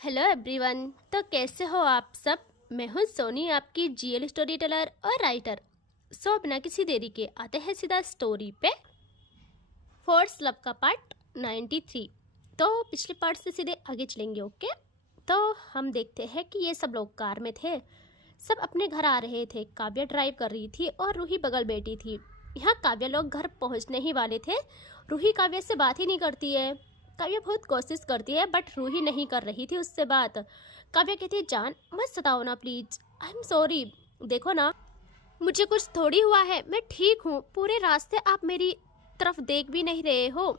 Hello everyone. तो कैसे हो आप सब। मैं हूँ सोनी, आपकी जीएल स्टोरी टेलर और राइटर। सो बिना किसी देरी के आते हैं सीधा स्टोरी पे। फोर्स लव का पार्ट 93। तो पिछले पार्ट से सीधे आगे चलेंगे। ओके, तो हम देखते हैं कि ये सब लोग कार में थे, सब अपने घर आ रहे थे। काव्या ड्राइव कर रही थी और रूही बगल बैठी थी। यहाँ काव्या लोग घर पहुँचने ही वाले थे। रूही काव्या से बात ही नहीं करती है। काव्या बहुत कोशिश करती है बट रूही नहीं कर रही थी उससे बात। काव्या कहती है, जान मत सताओ ना प्लीज, आई एम सॉरी। देखो ना, मुझे कुछ थोड़ी हुआ है, मैं ठीक हूँ। पूरे रास्ते आप मेरी तरफ देख भी नहीं रहे हो,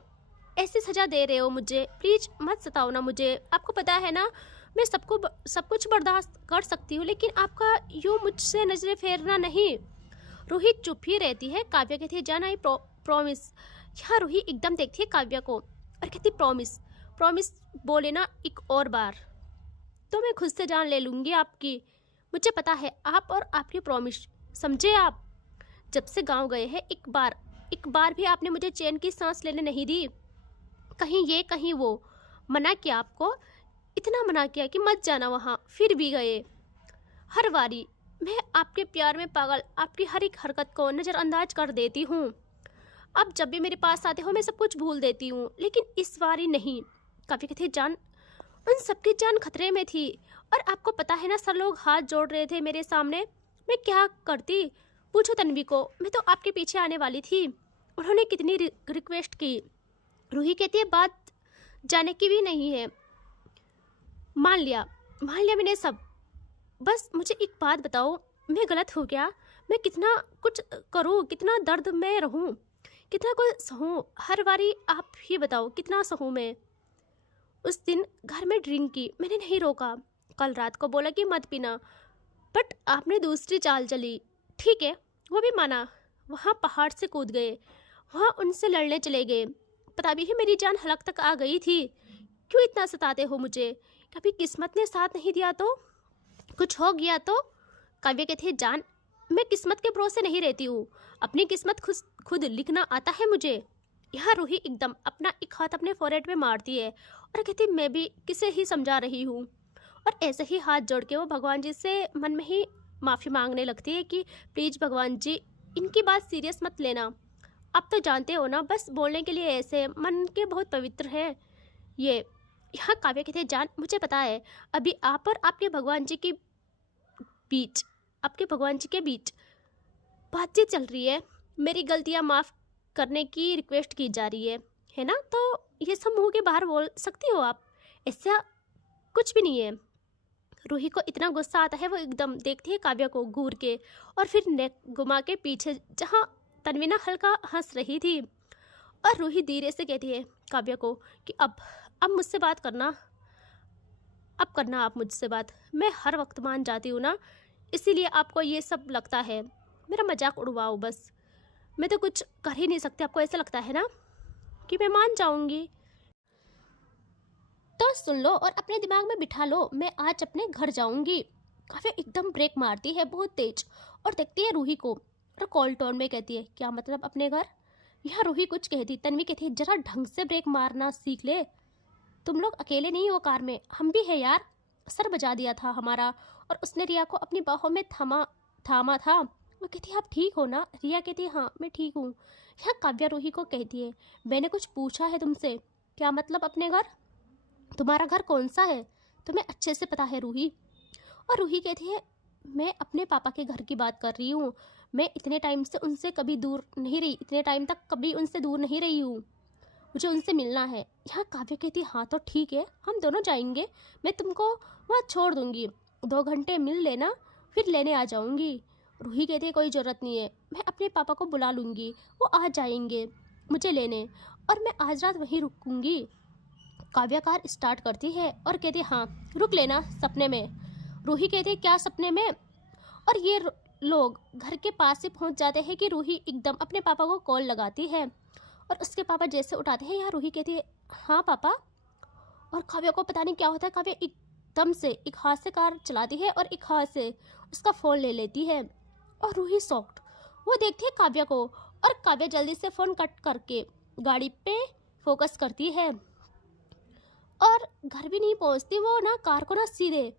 ऐसी सजा दे रहे हो मुझे। प्लीज मत सताओ ना मुझे। आपको पता है ना, मैं सब कुछ बर्दाश्त कर सकती हूँ, लेकिन आपका यूँ मुझसे नजरें फेरना नहीं। रूही चुप ही रहती है। काव्या कहती है, जान आई प्रॉमिस। यहाँ रूही एकदम देखती है काव्या को और कहती, प्रॉमिस प्रॉमिस बोले ना एक और बार तो मैं खुद से जान ले लूँगी आपकी। मुझे पता है आप और आपकी प्रॉमिस, समझे आप। जब से गांव गए हैं एक बार भी आपने मुझे चैन की सांस लेने नहीं दी। कहीं ये कहीं वो। मना किया आपको, इतना मना किया कि मत जाना वहाँ, फिर भी गए। हर बारी मैं आपके प्यार में पागल आपकी हर एक हरकत को नज़रअंदाज कर देती हूँ। अब जब भी मेरे पास आते हो मैं सब कुछ भूल देती हूँ, लेकिन इस बारी नहीं। काव्या कहती है, जान उन सबकी जान खतरे में थी और आपको पता है ना, सब लोग हाथ जोड़ रहे थे मेरे सामने। मैं क्या करती, पूछो तन्वी को। मैं तो आपके पीछे आने वाली थी, उन्होंने कितनी रिक्वेस्ट की। रूही कहती है, बात जाने की भी नहीं है। मान लिया मैंने सब। बस मुझे एक बात बताओ, मैं गलत हो गया? मैं कितना कुछ करूँ, कितना दर्द में रहूँ, कितना कुछ सहूँ। हर बारी आप ही बताओ कितना सहूँ मैं। उस दिन घर में ड्रिंक की, मैंने नहीं रोका। कल रात को बोला कि मत पीना, बट आपने दूसरी चाल चली। ठीक है, वो भी माना। वहाँ पहाड़ से कूद गए, वहाँ उनसे लड़ने चले गए। पता भी है मेरी जान हलक तक आ गई थी। क्यों इतना सताते हो मुझे? कभी किस्मत ने साथ नहीं दिया तो, कुछ हो गया तो? काव्य कहती है, जान मैं किस्मत के भरोसे नहीं रहती हूँ, अपनी किस्मत खुद लिखना आता है मुझे। यहाँ रूही एकदम अपना एक हाथ अपने फोrehead पे मारती है और कहती, मैं भी किसे ही समझा रही हूँ। और ऐसे ही हाथ जोड़ के वो भगवान जी से मन में ही माफ़ी मांगने लगती है कि प्लीज़ भगवान जी, इनकी बात सीरियस मत लेना। आप तो जानते हो ना, बस बोलने के लिए ऐसे मन के बहुत पवित्र है ये। यहाँ काव्य कहते हैं, जान मुझे पता है अभी आप और आपके भगवान जी के बीच बातचीत चल रही है। मेरी गलतियाँ माफ़ करने की रिक्वेस्ट की जा रही है ना? तो ये सब मुंह के बाहर बोल सकती हो आप, ऐसा कुछ भी नहीं है। रूही को इतना गुस्सा आता है, वो एकदम देखती है काव्या को घूर के और फिर नेक घुमा के पीछे, जहाँ तन्वीना हल्का हंस रही थी। और रूही धीरे से कहती है काव्या को कि अब मुझसे बात करना, अब करना आप मुझसे बात। मैं हर वक्त मान जाती हूँ ना, इसीलिए आपको ये सब लगता है। मेरा मजाक उड़वाओ बस, मैं तो कुछ कर ही नहीं सकती। आपको ऐसा लगता है ना कि मैं मान जाऊंगी? तो सुन लो और अपने दिमाग में बिठा लो, मैं आज अपने घर जाऊंगी। काव्या एकदम ब्रेक मारती है बहुत तेज और देखती है रूही को और कॉल टोन में कहती है, क्या मतलब अपने घर? यहाँ रूही कुछ कहती, तन्वी कहती है, जरा ढंग से ब्रेक मारना सीख ले। तुम लोग अकेले नहीं हो कार में, हम भी है यार। सर बजा दिया था हमारा और उसने रिया को अपनी बाहों में थामा था। वो कहती है, आप ठीक हो ना? रिया कहती है, हाँ मैं ठीक हूँ। यहाँ काव्या रूही को कहती है, मैंने कुछ पूछा है तुमसे? क्या मतलब अपने घर? तुम्हारा घर कौन सा है? तुम्हें अच्छे से पता है रूही। और रूही कहती है, मैं अपने पापा के घर की बात कर रही हूँ। मैं इतने टाइम से उनसे कभी दूर नहीं रही, इतने टाइम तक कभी उनसे दूर नहीं रही हूँ। मुझे उनसे मिलना है। यहाँ काव्या कहती, हाँ तो ठीक है, हम दोनों जाएंगे। मैं तुमको वहाँ छोड़ दूँगी, 2 घंटे मिल लेना, फिर लेने आ जाऊँगी। रूही कहती है, कोई ज़रूरत नहीं है, मैं अपने पापा को बुला लूँगी, वो आ जाएंगे मुझे लेने, और मैं आज रात वहीं रुकूँगी। काव्या कार स्टार्ट करती है और कहती, हाँ रुक लेना सपने में। रूही कहती, क्या सपने में? और ये लोग घर के पास से पहुँच जाते हैं कि रूही एकदम अपने पापा को कॉल लगाती है और उसके पापा जैसे उठाते हैं, यहाँ रूही कहती है, हाँ पापा। और काव्या को पता नहीं क्या होता है, काव्या एकदम से एक हाथ से कार चलाती है और एक हाथ से उसका फ़ोन ले लेती है। और रूही शॉक्ड, वो देखती है काव्या को और काव्या जल्दी से फ़ोन कट करके गाड़ी पे फोकस करती है। और घर भी नहीं पहुंचती, वो ना कार को ना सीधे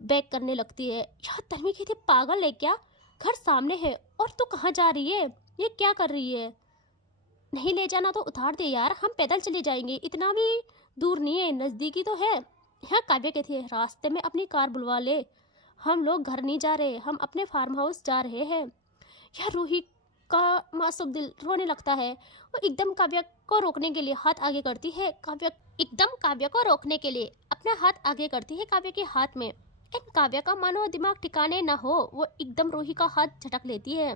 बैक करने लगती है। यार तन्वी कहती है पागल है क्या, घर सामने है और तू कहाँ जा रही है, ये क्या कर रही है। नहीं ले जाना तो उतार दे यार, हम पैदल चले जाएंगे, इतना भी दूर नहीं है, नज़दीकी तो है। यहाँ काव्या कहती है रास्ते में अपनी कार बुलवा ले, हम लोग घर नहीं जा रहे, हम अपने फार्म हाउस जा रहे हैं। यार रूही का मासूम दिल रोने लगता है। वो एकदम काव्या को रोकने के लिए हाथ आगे करती है, काव्या को रोकने के लिए अपना हाथ आगे करती है काव्या के हाथ में। इन काव्या का मानो दिमाग ठिकाने ना हो, वो एकदम रूही का हाथ झटक लेती है।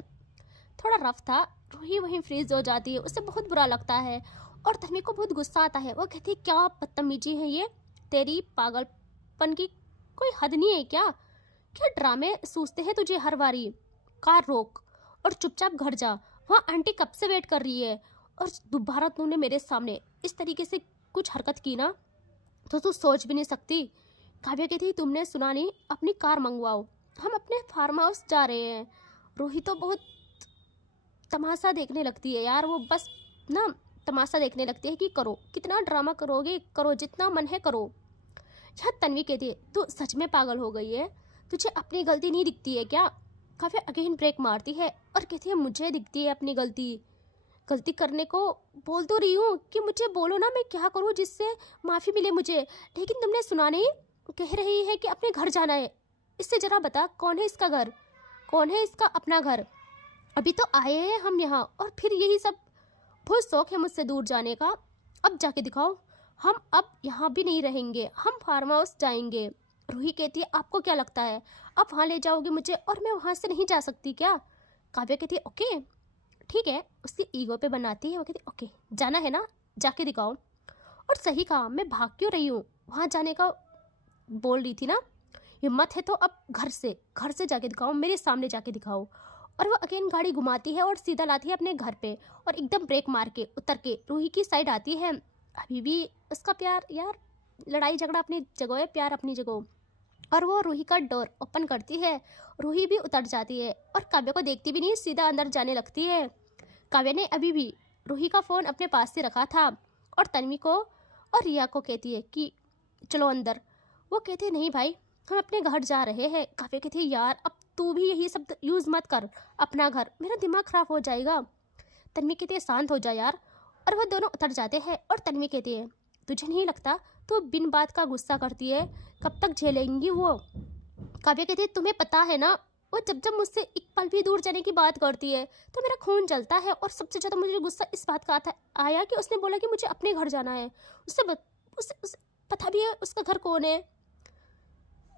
थोड़ा रफ था, रूही वहीं फ्रीज हो जाती है, उसे बहुत बुरा लगता है और तन्वी को बहुत गुस्सा आता है। वो कहती है क्या बदतमीजी है ये, तेरी पागलपन की कोई हद नहीं है क्या, क्या ड्रामे सूझते हैं तुझे हर बारी। कार रोक और चुपचाप घर जा, वहाँ आंटी कब से वेट कर रही है, और दोबारा तूने मेरे सामने इस तरीके से कुछ हरकत की ना तो तू सोच भी नहीं सकती। काव्या कहती तुमने सुना नहीं, अपनी कार मंगवाओ, हम अपने फार्म हाउस जा रहे हैं। रूही तो बहुत तमाशा देखने लगती है यार, वो बस ना तमाशा देखने लगती है कि करो, कितना ड्रामा करोगे, करो जितना मन है करो। यहाँ तन्वी कहती है तू सच में पागल हो गई है, तुझे अपनी गलती नहीं दिखती है क्या। काव्या अगेन ब्रेक मारती है और कहती है मुझे दिखती है अपनी गलती करने को बोल तो रही हूँ कि मुझे बोलो ना, मैं क्या करूँ जिससे माफ़ी मिले मुझे, लेकिन तुमने सुना नहीं, कह रही है कि अपने घर जाना है। इससे जरा बता कौन है इसका घर, कौन है इसका अपना घर, अभी तो आए हैं हम यहाँ और फिर यही सब। बहुत शौक है मुझसे दूर जाने का, अब जाके दिखाओ, हम अब यहाँ भी नहीं रहेंगे, हम फार्म हाउस जाएंगे। रूही कहती है आपको क्या लगता है आप वहाँ ले जाओगे मुझे और मैं वहाँ से नहीं जा सकती क्या। काव्या कहती है ओके ठीक है, उसकी ईगो पे बनाती है। वो कहती ओके जाना है ना, जाके दिखाओ। और सही कहा, मैं भाग क्यों रही हूँ, वहाँ जाने का बोल रही थी ना, हिम्मत है तो अब घर से जाके दिखाओ, मेरे सामने जाके दिखाओ। और वो अगेन गाड़ी घुमाती है और सीधा लाती है अपने घर पे और एकदम ब्रेक मार के उतर के रूही की साइड आती है। अभी भी उसका प्यार, यार लड़ाई झगड़ा अपनी जगह है, प्यार अपनी जगह। और वो रूही का डोर ओपन करती है, रूही भी उतर जाती है और काव्या को देखती भी नहीं, सीधा अंदर जाने लगती है। काव्या ने अभी भी रूही का फ़ोन अपने पास से रखा था और तन्वी को और रिया को कहती है कि चलो अंदर। वो कहते नहीं भाई हम अपने घर जा रहे हैं। काव्या कहती है यार अब तू भी यही शब्द यूज़ मत कर, अपना घर, मेरा दिमाग ख़राब हो जाएगा। तन्वी कहती है शांत हो जा यार। और वह दोनों उतर जाते हैं और तन्वी कहती है तुझे नहीं लगता तो बिन बात का गुस्सा करती है, कब तक झेलेंगी वो। काव्या कहती है तुम्हें पता है ना, वो जब मुझसे एक पल भी दूर जाने की बात करती है तो मेरा खून जलता है। और सबसे ज़्यादा मुझे गुस्सा इस बात का आया कि उसने बोला कि मुझे अपने घर जाना है, उसे पता भी है उसका घर कौन है,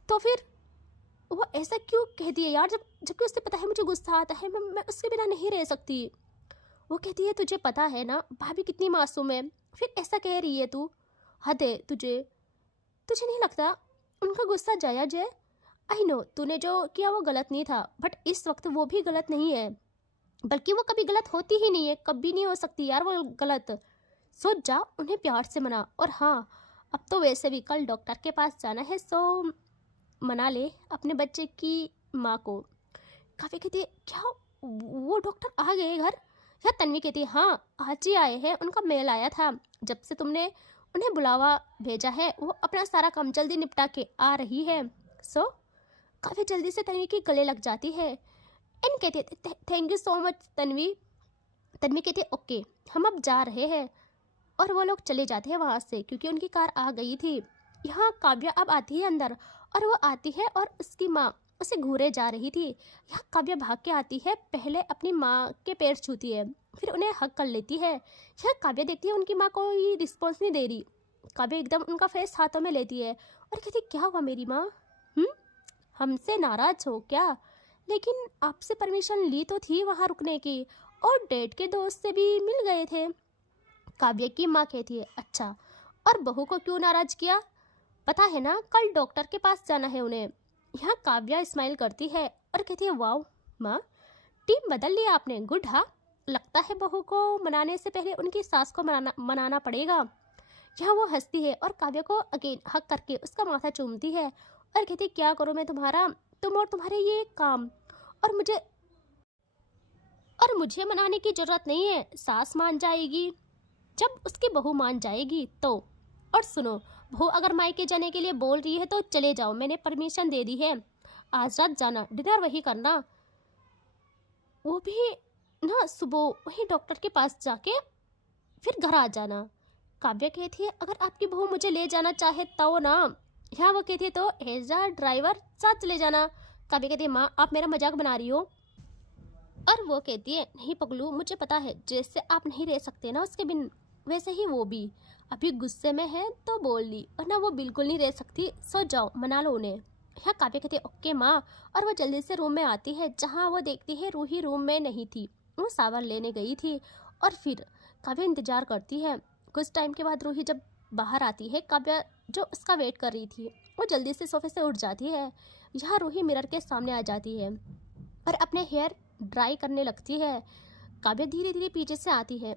तो फिर वो ऐसा क्यों कह दिया यार, जबकि उससे पता है मुझे गुस्सा आता है, मैं उसके बिना नहीं रह सकती। वो कहती है तुझे पता है ना भाभी कितनी मासूम है, फिर ऐसा कह रही है तू, हद है तुझे नहीं लगता उनका गुस्सा जायज है। आई नो तूने जो किया वो गलत नहीं था, बट इस वक्त वो भी गलत नहीं है, बल्कि वो कभी गलत होती ही नहीं है, कभी नहीं हो सकती यार वो गलत। सोच जा, उन्हें प्यार से मना। और हाँ अब तो वैसे भी कल डॉक्टर के पास जाना है, सो मना ले अपने बच्चे की माँ को। काव्या कहती है क्या वो डॉक्टर आ गए घर। या तन्वी कहती है हाँ आज ही आए हैं, उनका मेल आया था, जब से तुमने उन्हें बुलावा भेजा है वो अपना सारा काम जल्दी निपटा के आ रही है। सो काव्या जल्दी से तन्वी के गले लग जाती है एंड कहती है thank you so much Tanvi. Tanvi कहती है ओके हम अब जा रहे हैं। और वो लोग चले जाते हैं वहाँ से क्योंकि उनकी कार आ गई थी। यहाँ काव्या अब आती है अंदर और वो आती है और उसकी माँ उसे घूरे जा रही थी। यहाँ काव्या भाग के आती है, पहले अपनी माँ के पैर छूती है, फिर उन्हें हक कर लेती है। यहाँ काव्या देखती है उनकी माँ को ये रिस्पॉन्स नहीं दे रही। काव्या एकदम उनका फेस हाथों में लेती है और कहती क्या हुआ मेरी माँ, हमसे नाराज हो क्या, लेकिन आपसे परमिशन ली तो थी वहाँ रुकने की और डैड के दोस्त से भी मिल गए थे। काव्या की माँ कहती है अच्छा, और बहू को क्यों नाराज किया, पता है ना कल डॉक्टर के पास जाना है उन्हें। यहाँ काव्या स्माइल करती है और कहती है वाओ माँ, टीम बदल लिया आपने, गुड। हाँ लगता है बहू को मनाने से पहले उनकी सास को मनाना पड़ेगा। यहाँ वो हंसती है और काव्या को अगेन हक करके उसका माथा चूमती है और कहती क्या करूँ मैं तुम्हारा, तुम और तुम्हारे ये काम, और मुझे मनाने की जरूरत नहीं है, सास मान जाएगी, जब उसकी बहू मान जाएगी तो और सुनो, बहू अगर मायके जाने के लिए बोल रही है तो चले जाओ, मैंने परमिशन दे दी है। आज रात जाना, डिनर वही करना, वो भी ना सुबह वही डॉक्टर के पास जाके फिर घर आ जाना। काव्या कहती है अगर आपकी बहू मुझे ले जाना चाहे तो ना, यहाँ वो कहती है तो एज अ ड्राइवर साथ चले जाना। काव्या कहती है माँ आप मेरा मजाक बना रही हो। और वो कहती है नहीं पगलू, मुझे पता है जैसे आप नहीं रह सकते ना उसके बिन, वैसे ही वो भी अभी गुस्से में है तो बोल ली, वरना वो बिल्कुल नहीं रह सकती। सो जाओ, मना लो उन्हें। यहाँ काव्या कहती है ओके माँ। और वो जल्दी से रूम में आती है, जहाँ वो देखती है रूही रूम में नहीं थी, वो सावर लेने गई थी। और फिर काव्या इंतजार करती है। कुछ टाइम के बाद रूही जब बाहर आती है, काव्या जो उसका वेट कर रही थी वो जल्दी से सोफे से उठ जाती है। यहाँ रूही मिरर के सामने आ जाती है और अपने हेयर ड्राई करने लगती है। काव्या धीरे धीरे पीछे से आती है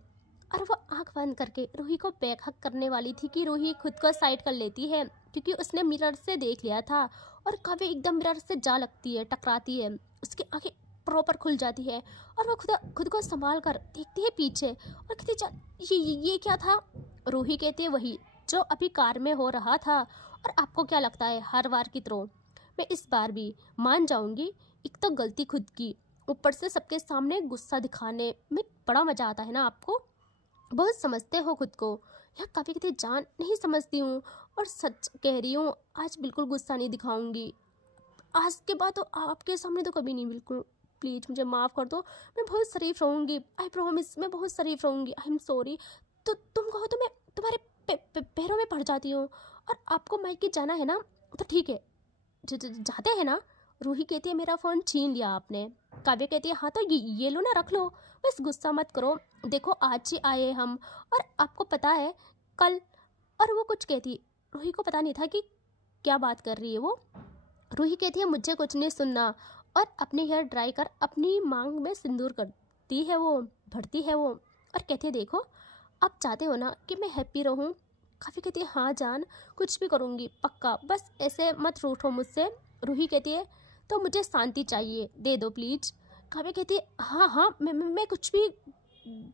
और वो आंख बंद करके रूही को बैक हक करने वाली थी कि रूही खुद को साइड कर लेती है, क्योंकि उसने मिरर से देख लिया था। और काव्या एकदम मिरर से जा लगती है, टकराती है, उसकी आंखें प्रॉपर खुल जाती है और वो खुद को संभाल कर देखती है पीछे और कहती है ये क्या था। रूही कहती है वही जो अभी कार में हो रहा था। और आपको क्या लगता है हर बार की तरह मैं इस बार भी मान जाऊंगी? एक तो गलती खुद की, ऊपर से सबके सामने गुस्सा दिखाने में बड़ा मजा आता है ना आपको, बहुत समझते हो खुद को। या कभी कभी जान नहीं समझती हूँ और सच कह रही हूँ, आज बिल्कुल गुस्सा नहीं दिखाऊंगी। आज के बाद तो आपके सामने तो कभी नहीं, बिल्कुल प्लीज़ मुझे माफ़ कर दो, मैं बहुत शरीफ रहूँगी, आई प्रॉमिस मैं बहुत शरीफ रहूँगी, आई एम सॉरी। तो तुम कहो तो मैं तुम्हारे पैरों में पड़ जाती हूँ। और आपको मायके जाना है ना तो ठीक है, जाते हैं ना। रूही कहती है मेरा फ़ोन छीन लिया आपने। काव्या कहती है हाँ तो ये लो ना, रख लो, बस गुस्सा मत करो, देखो आज ही आए हम और आपको पता है कल। और वो कुछ कहती, रूही को पता नहीं था कि क्या बात कर रही है वो। रूही कहती है मुझे कुछ नहीं सुनना और अपने हेयर ड्राई कर अपनी मांग में सिंदूर करती है वो, भरती है वो और कहती है देखो आप चाहते हो ना कि मैं हैप्पी रहूं। काफ़ी कहती है हाँ जान, कुछ भी करूँगी पक्का, बस ऐसे मत रूठो मुझसे। रूही कहती है तो मुझे शांति चाहिए, दे दो प्लीज़। काव्या कहती है हाँ हाँ मैं कुछ भी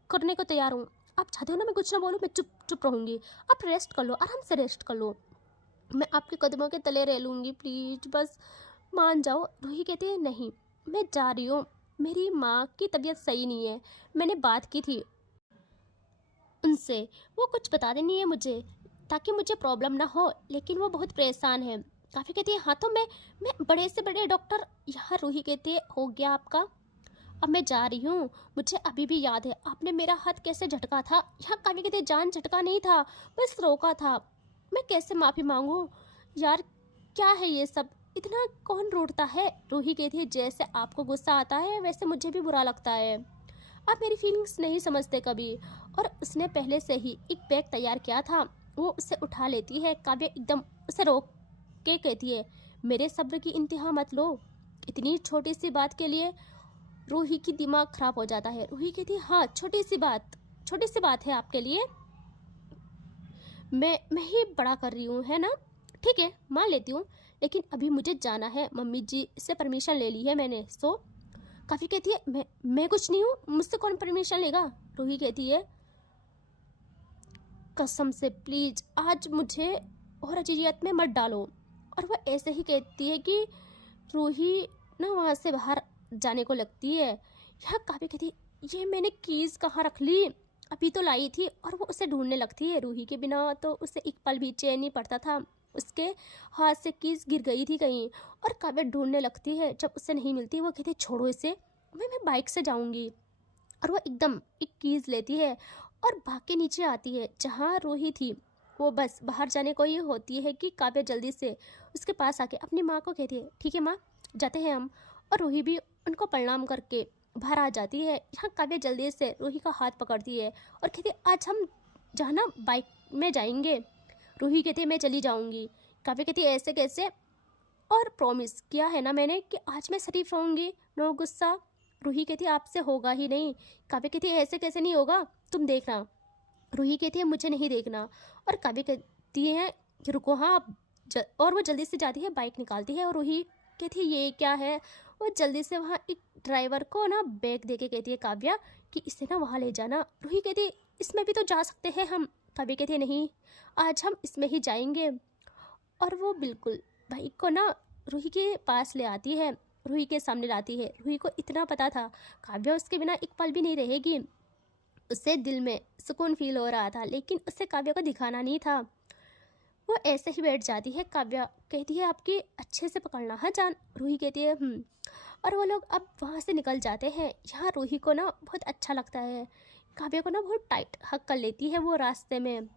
करने को तैयार हूँ, आप चाहते हो ना मैं कुछ ना बोलूँ, मैं चुप चुप रहूँगी, आप रेस्ट कर लो, आराम से रेस्ट कर लो, मैं आपके कदमों के तले रह लूँगी, प्लीज़ बस मान जाओ। रूही कहती है नहीं मैं जा रही हूँ, मेरी माँ की तबीयत सही नहीं है, मैंने बात की थी उनसे, वो कुछ बता देनी है मुझे ताकि मुझे प्रॉब्लम ना हो, लेकिन वो बहुत परेशान है। काफ़ी कहती है हाँ तो मैं बड़े से बड़े डॉक्टर। यहाँ रूही कहती है हो गया आपका, अब मैं जा रही हूँ। मुझे अभी भी याद है आपने मेरा हाथ कैसे झटका था। यहाँ काव्या कहती है जान झटका नहीं था, बस रोका था, मैं कैसे माफ़ी मांगूँ यार, क्या है ये सब, इतना कौन रूठता है। रूही कहती है जैसे आपको गुस्सा आता है वैसे मुझे भी बुरा लगता है, आप मेरी फीलिंग्स नहीं समझते कभी। और उसने पहले से ही एक बैग तैयार किया था, वो उसे उठा लेती है। काव्या एकदम उसे रोक के कहती है मेरे सब्र की इंतहा मत लो, इतनी छोटी सी बात के लिए रूही की दिमाग खराब हो जाता है। रूही कहती है हाँ छोटी सी बात है आपके लिए, मैं ही बड़ा कर रही हूँ है ना, ठीक है मान लेती हूँ, लेकिन अभी मुझे जाना है, मम्मी जी से परमिशन ले ली है मैंने। सो काफ़ी कहती है मैं कुछ नहीं हूँ, मुझसे कौन परमिशन लेगा। रूही कहती है कसम से प्लीज़ आज मुझे और अजियत में मत डालो। और वह ऐसे ही कहती है कि रूही ना वहाँ से बाहर जाने को लगती है। यह काफ़ी कहती है ये मैंने कीज़ कहाँ रख ली, अभी तो लाई थी। और वो उसे ढूंढने लगती है, रूही के बिना तो उसे एक पल भी चैन नहीं पड़ता था, उसके हाथ से कीज़ गिर गई थी कहीं। और काव्या ढूंढने लगती है, जब उसे नहीं मिलती वो कहती है छोड़ो इसे, मैं बाइक से जाऊंगी। और वो एकदम एक कीज़ लेती है और भाग के नीचे आती है जहाँ रूही थी। वो बस बाहर जाने को ही होती है कि काव्या जल्दी से उसके पास आके अपनी माँ को कहती है ठीक है माँ जाते हैं हम। और रूही भी उनको प्रणाम करके बाहर आ जाती है। यहाँ काव्या जल्दी से रूही का हाथ पकड़ती है और कहती है आज हम जहाँ ना बाइक में जाएंगे। रूही कहती है मैं चली जाऊँगी। काव्या कहती है ऐसे कैसे, और प्रॉमिस किया है ना मैंने कि आज मैं शरीफ रहूँगी, नो गुस्सा। रूही कहती है आपसे होगा ही नहीं। काव्या कहती है ऐसे कैसे नहीं होगा, तुम देखना। रूही कहती है मुझे नहीं देखना। और काव्या कहती है कि रुको हाँ और वो जल्दी से जाती है, बाइक निकालती है। और रूही कहती है ये क्या है, वो जल्दी से वहाँ एक ड्राइवर को ना बैग दे के कहती है काव्या कि इसे ना वहाँ ले जाना। रूही कहती है इसमें भी तो जा सकते हैं हम, काव्या कहती है नहीं, आज हम इसमें ही जाएंगे। और वो बिल्कुल बाइक को ना रूही के पास ले आती है, रूही के सामने लाती है। रूही को इतना पता था काव्या उसके बिना एक पल भी नहीं रहेगी। उससे दिल में सुकून फील हो रहा था, लेकिन उसे काव्या को दिखाना नहीं था। वो ऐसे ही बैठ जाती है। काव्या कहती है आपकी अच्छे से पकड़ना है जान। रूही कहती है और वो लोग अब वहाँ से निकल जाते हैं। यहाँ रूही को ना बहुत अच्छा लगता है। काव्या को ना बहुत टाइट हक कर लेती है वो रास्ते में,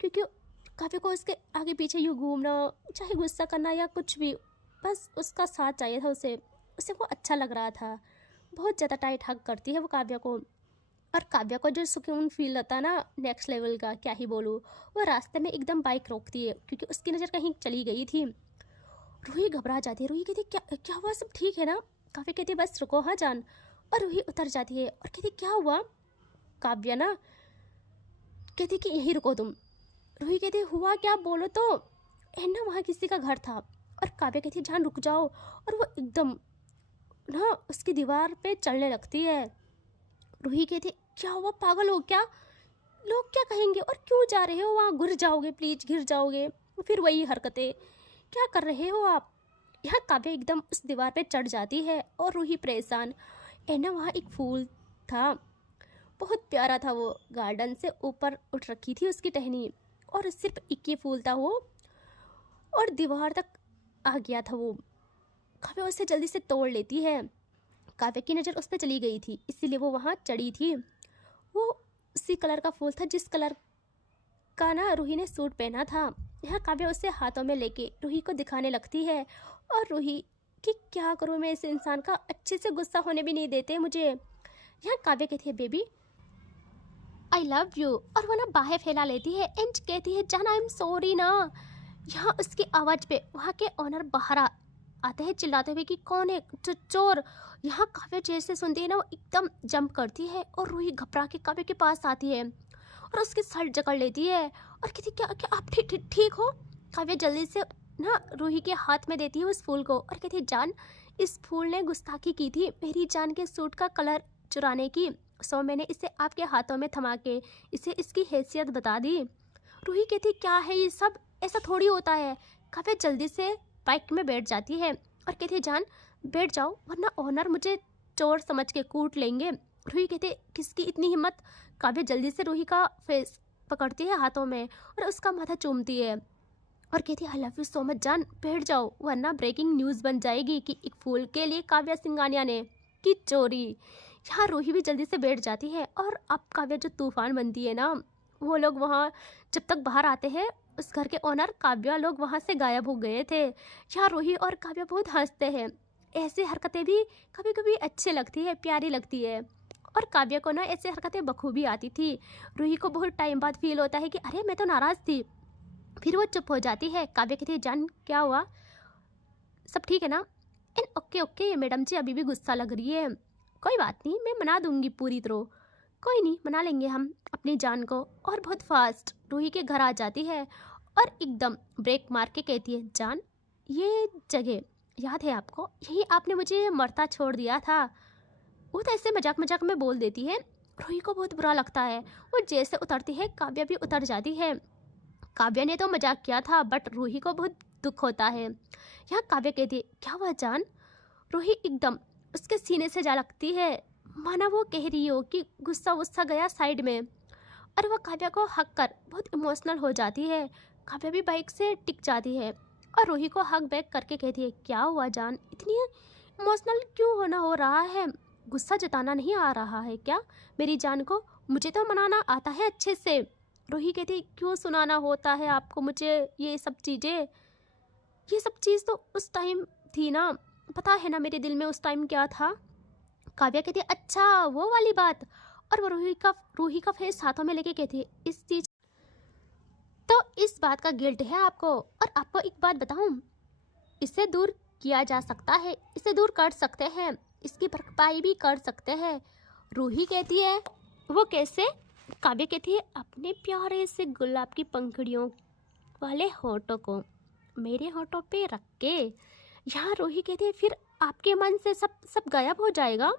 क्योंकि काव्या को उसके आगे पीछे यूँ घूमना, चाहे गुस्सा करना या कुछ भी, बस उसका साथ चाहिए था उसे। उसे वो अच्छा लग रहा था। बहुत ज़्यादा टाइट हक करती है वो काव्या को। और काव्या को जो सुकून फील होता है ना नेक्स्ट लेवल का, क्या ही बोलूँ। वो रास्ते में एकदम बाइक रोकती है क्योंकि उसकी नज़र कहीं चली गई थी। रूही घबरा जाती है। रूही कहती क्या क्या हुआ, सब ठीक है ना? काव्या कहती बस रुको हाँ जान। और रूही उतर जाती है और कहती क्या हुआ? काव्या ना कहती कि यहीं रुको तुम। रूही कहती हुआ क्या, बोलो तो। ना वहाँ किसी का घर था। और काव्या कहती जान रुक जाओ। और वो एकदम ना उसकी दीवार पे चलने लगती है। रूही कहती क्या हुआ, पागल हो क्या? लोग क्या कहेंगे और क्यों जा रहे हो वहाँ? गिर जाओगे, प्लीज गिर जाओगे। फिर वही हरकतें, क्या कर रहे हो आप? यहाँ काव्या एकदम उस दीवार पे चढ़ जाती है और रूही परेशान। ना वहाँ एक फूल था, बहुत प्यारा था वो। गार्डन से ऊपर उठ रखी थी उसकी टहनी, और सिर्फ एक ही फूल था वो, और दीवार तक आ गया था वो। काव्या उसे जल्दी से तोड़ लेती है। काव्या की नज़र उस पर चली गई थी, इसीलिए वो वहाँ चढ़ी थी। वो उसी कलर का फूल था जिस कलर का ना रूही ने सूट पहना था। यहाँ काव्या उसे हाथों में लेके रूही को दिखाने लगती है। और रूही कि क्या करूँ मैं इस इंसान का, अच्छे से गुस्सा होने भी नहीं देते मुझे। यहाँ काव्या कहती है बेबी आई लव यू, और वो ना बाहें फैला लेती है एंड कहती है जान आई एम सॉरी ना। यहाँ उसकी आवाज़ पे वहाँ के ओनर बाहर आते हैं चिल्लाते हुए कि कौन है चोर। यहाँ काव्या जैसे सुनती है ना वो एकदम जंप करती है और रूही घबरा के काव्या के पास आती है और उसकी शर्ट जकड़ लेती है और कहती क्या क्या आप ठीक हो? काव्या जल्दी से ना रूही के हाथ में देती है उस फूल को और कहती है जान इस फूल ने गुस्ताखी की थी मेरी जान के सूट का कलर चुराने की, सो मैंने इसे आपके हाथों में थमा के इसे इसकी हैसियत बता दी। रूही कहती क्या है ये सब, ऐसा थोड़ी होता है। काव्या जल्दी से बाइक में बैठ जाती है और कहती है जान बैठ जाओ वरना ओनर मुझे चोर समझ के कूट लेंगे। रूही कहते किसकी इतनी हिम्मत? काव्या जल्दी से रूही का फेस पकड़ती है हाथों में और उसका माथा चूमती है और कहती है I love you so much जान, बैठ जाओ वरना ब्रेकिंग न्यूज़ बन जाएगी कि एक फूल के लिए काव्या सिंघानिया ने की चोरी। यहाँ रूही भी जल्दी से बैठ जाती है और अब काव्या जो तूफान बनती है ना, वो लोग वहाँ जब तक बाहर आते हैं उस घर के ओनर काव्या लोग वहाँ से गायब हो गए थे। यहाँ रूही और काव्या बहुत हंसते हैं। ऐसी हरकतें भी कभी कभी अच्छी लगती है, प्यारी लगती है। और काव्या को ना ऐसी हरकतें बखूबी आती थी। रूही को बहुत टाइम बाद फील होता है कि अरे मैं तो नाराज़ थी। फिर वो चुप हो जाती है। काव्या कहती है जान क्या हुआ, सब ठीक है ना? एंड ओके ओके मैडम जी अभी भी गुस्सा लग रही है, कोई बात नहीं मैं मना दूंगी पूरी तरह, कोई नहीं मना लेंगे हम अपनी जान को। और बहुत फास्ट रूही के घर आ जाती है और एकदम ब्रेक मार के कहती है जान ये जगह याद है आपको, यही आपने मुझे मरता छोड़ दिया था। वो तो ऐसे मजाक मजाक में बोल देती है। रूही को बहुत बुरा लगता है। वो जैसे उतरती है काव्या भी उतर जाती है। काव्या ने तो मजाक किया था बट रूही को बहुत दुख होता है। यहाँ काव्या कहती है क्या हुआ जान? रूही एकदम उसके सीने से जा लगती है, माना वो कह रही हो कि गुस्सा वुस्सा गया साइड में। और वह काव्या को हक कर बहुत इमोशनल हो जाती है। काव्या भी बाइक से टिक जाती है और रूही को हक बैक करके कहती है क्या हुआ जान, इतनी इमोशनल क्यों होना हो रहा है? गुस्सा जताना नहीं आ रहा है क्या मेरी जान को? मुझे तो मनाना आता है अच्छे से। रूही कहती क्यों सुनाना होता है आपको मुझे ये सब चीज़ें? ये सब चीज़ तो उस टाइम थी ना, पता है ना मेरे दिल में उस टाइम क्या था? काव्या कहती है अच्छा वो वाली बात। और वो रूही का फेस हाथों में लेके कहती है इस चीज तो इस बात का गिल्ट है आपको। और आपको एक बात बताऊं, इसे दूर किया जा सकता है, इसे दूर कर सकते हैं, इसकी भरपाई भी कर सकते हैं। रूही कहती है वो कैसे? काव्या कहती है अपने प्यारे से गुलाब की पंखुड़ियों वाले होठों को मेरे होठों पे रख के। यहाँ रूही कहती है फिर आपके मन से सब गायब हो जाएगा?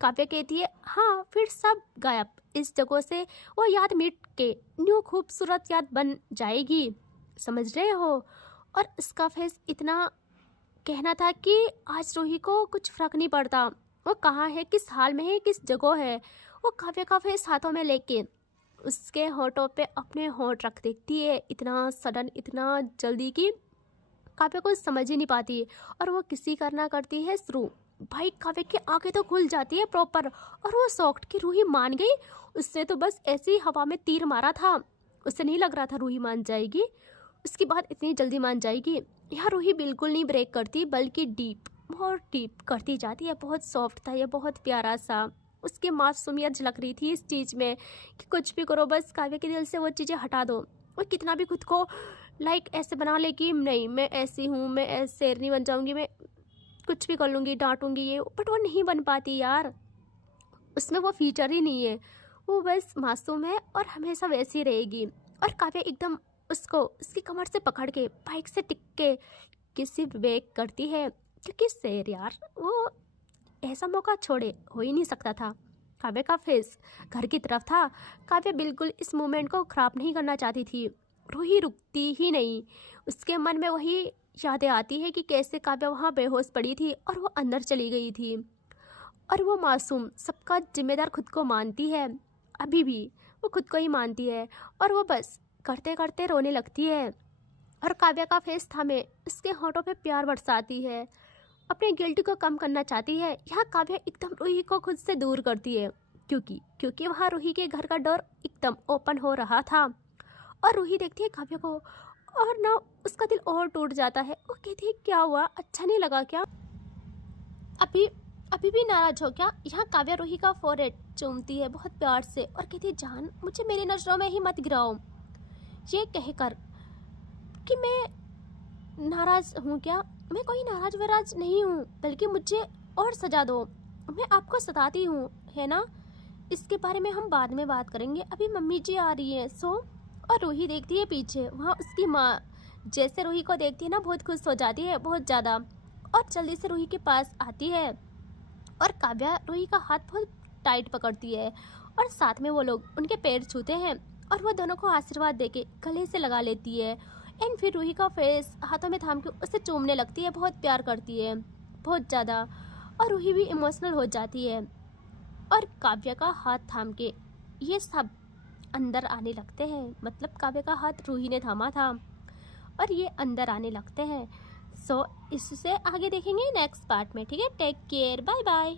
काव्या कहती है हाँ फिर सब गायब, इस जगह से वो याद मिट के न्यू खूबसूरत याद बन जाएगी, समझ रहे हो। और इसका फेस इतना कहना था कि आज रूही को कुछ फर्क नहीं पड़ता, वो कहाँ है, किस हाल में है, किस जगह है। वो काव्या का फेस हाथों में लेके उसके होठों पे अपने होठ रख देती है, इतना सडन, इतना जल्दी कि काव्या को समझ ही नहीं पाती। और वो किसी करना करती है शुरू। भाई काव्या की आंखें तो खुल जाती है प्रॉपर, और वो सॉफ्ट की रूही मान गई। उसने तो बस ऐसे ही हवा में तीर मारा था, उससे नहीं लग रहा था रूही मान जाएगी, उसकी बात इतनी जल्दी मान जाएगी। यहाँ रूही बिल्कुल नहीं ब्रेक करती, बल्कि डीप, बहुत डीप करती जाती है। बहुत सॉफ्ट था ये, बहुत प्यारा सा। उसकी मासूमियत झलक रही थी इस चीज़ में कि कुछ भी करो, बस काव्या के दिल से वो चीज़ें हटा दो। और कितना भी खुद को ऐसे बना ले कि नहीं मैं ऐसी हूँ, मैं ऐसे शेरनी बन जाऊँगी, मैं कुछ भी कर लूँगी, डांटूँगी ये, बट वो नहीं बन पाती यार। उसमें वो फीचर ही नहीं है, वो बस मासूम है और हमेशा वैसी रहेगी। और काव्या एकदम उसको उसकी कमर से पकड़ के बाइक से टिक के किसी बेक करती है, क्योंकि शेर यार वो ऐसा मौका छोड़े हो ही नहीं सकता था। काव्या का फेस घर की तरफ था। काव्या बिल्कुल इस मोमेंट को ख़राब नहीं करना चाहती थी। रूही रुकती ही नहीं, उसके मन में वही यादें आती है कि कैसे काव्या वहाँ बेहोश पड़ी थी और वो अंदर चली गई थी। और वो मासूम सबका जिम्मेदार खुद को मानती है, अभी भी वो खुद को ही मानती है। और वो बस करते करते रोने लगती है। और काव्या का फेस थामे उसके होठों पे प्यार बरसाती है, अपने गिल्ट को कम करना चाहती है। यहाँ काव्या एकदम रूही को खुद से दूर करती है, क्योंकि वहाँ रूही के घर का डोर एकदम ओपन हो रहा था। और रूही देखती है काव्या को, और ना उसका दिल और टूट जाता है। वो कहती है क्या हुआ, अच्छा नहीं लगा क्या, अभी अभी भी नाराज हो क्या। यहाँ काव्या रूही का फोरहेड चूमती है बहुत प्यार से और कहती है जान मुझे मेरी नजरों में ही मत गिराओ। ये कहकर कि मैं नाराज हूँ क्या, मैं कोई नाराज वराज नहीं हूँ, बल्कि मुझे और सजा दो, मैं आपको सताती हूँ, है ना। इसके बारे में हम बाद में बात करेंगे, अभी मम्मी जी आ रही हैं, सो। और रूही देखती है पीछे, वहाँ उसकी माँ जैसे रूही को देखती है ना बहुत खुश हो जाती है, बहुत ज़्यादा, और जल्दी से रूही के पास आती है। और काव्या रूही का हाथ बहुत टाइट पकड़ती है और साथ में वो लोग उनके पैर छूते हैं और वो दोनों को आशीर्वाद देके गले से लगा लेती है। एंड फिर रूही का फेस हाथों में थाम के उसे चूमने लगती है, बहुत प्यार करती है, बहुत ज़्यादा। और रूही भी इमोशनल हो जाती है और काव्या का हाथ थाम के ये सब अंदर आने लगते हैं। मतलब काव्या का हाथ रूही ने थामा था और ये अंदर आने लगते हैं। सो इससे आगे देखेंगे नेक्स्ट पार्ट में, ठीक है। Take care, bye bye.